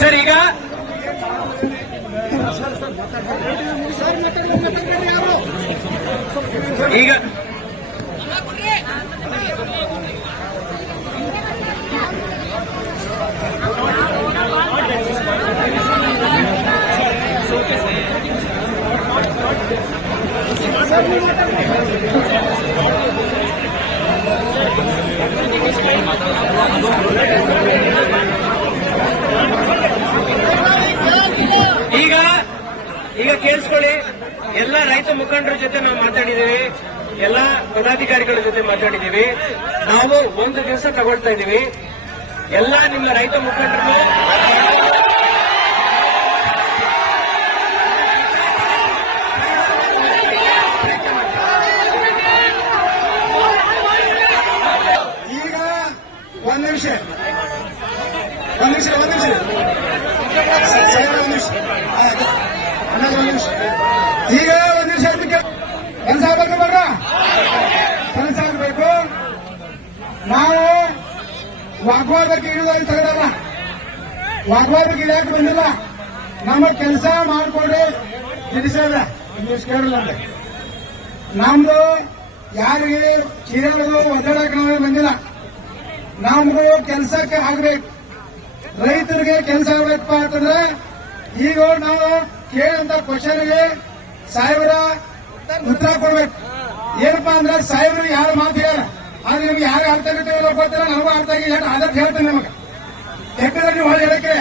Sir ಈಗ ಈಗ ಈಗ ಕೇಳಿಸ್ಕೊಳ್ಳಿ. ಎಲ್ಲ ರೈತ ಮುಖಂಡರ ಜೊತೆ ನಾವು ಮಾತಾಡಿದ್ದೀವಿ, ಎಲ್ಲ ಪದಾಧಿಕಾರಿಗಳ ಜೊತೆ ಮಾತಾಡಿದ್ದೀವಿ. ನಾವು ಒಂದು ದಿವಸ ತಗೊಳ್ತಾ ಇದ್ದೀವಿ. ಎಲ್ಲ ನಿಮ್ಮ ರೈತ ಮುಖಂಡರು ಈಗ ಒಂದ್ ನಿಮಿಷ ಈಗ ಒಂದ್ ನಿಮಿಷ ಕೆಲಸ ಆಗ್ಬೇಕು ಬರ್ರ, ಕೆಲಸ ಆಗ್ಬೇಕು. ನಾವು ವಾಗ್ವಾದಕ್ಕೆ ಇಳಿದಲ್ಲಿ ತೆಗೆದಲ್ಲ, ವಾಗ್ವಾದಕ್ಕೆ ಇಳಿಯಕ್ಕೆ ಬಂದಿಲ್ಲ. ನಮ್ಮ ಕೆಲಸ ಮಾಡ್ಕೊಂಡು ತಿಳಿಸಿದ್ರೆ ಇಂಗ್ಲಿಷ್ ಕೇಳಲ್ಲ. ನಮ್ದು ಯಾರಿಗೆ ಚೀರಗಳು ಒದ್ದಾಡಕ್ಕೆ ನಾವು ಬಂದಿಲ್ಲ. ನಮ್ದು ಕೆಲಸಕ್ಕೆ ಆಗ್ಬೇಕು, ರೈತರಿಗೆ ಕೆಲಸ ಆಗ್ಬೇಕಪ್ಪ ಅಂತಂದ್ರೆ ಈಗ ನಾವು ಕೇಳಂತ ಕ್ವಶನ್ಗೆ ಸಾಹೇಬರ ಉತ್ತರ ಕೊಡ್ಬೇಕು. ಏನಪ್ಪಾ ಅಂದ್ರೆ ಸಾಹೇಬರು ಯಾರು ಮಾತು ಹೇಳ, ಆದ್ರೆ ನಿಮ್ಗೆ ಯಾರು ಅರ್ಥ ಆಗುತ್ತೆ ಗೊತ್ತಿಲ್ಲ, ನನಗೂ ಅರ್ಥ ಆಗಿ ಅದಕ್ಕೆ ಹೇಳ್ತೇನೆ. ನಮಗೆ ಯಾಕಂದ್ರೆ ನೀವು ಹೊಳೆ ಹೇಳಕ್ಕೆ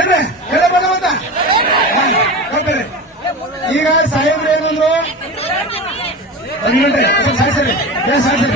ಏನ್ರಿ ಹೇಳಬಹುದು ಅಂತ ಗೊತ್ತೇನೆ. ಈಗ ಸಾಹೇಬ್ರು ಏನಂದ್ರು, ಸರಿ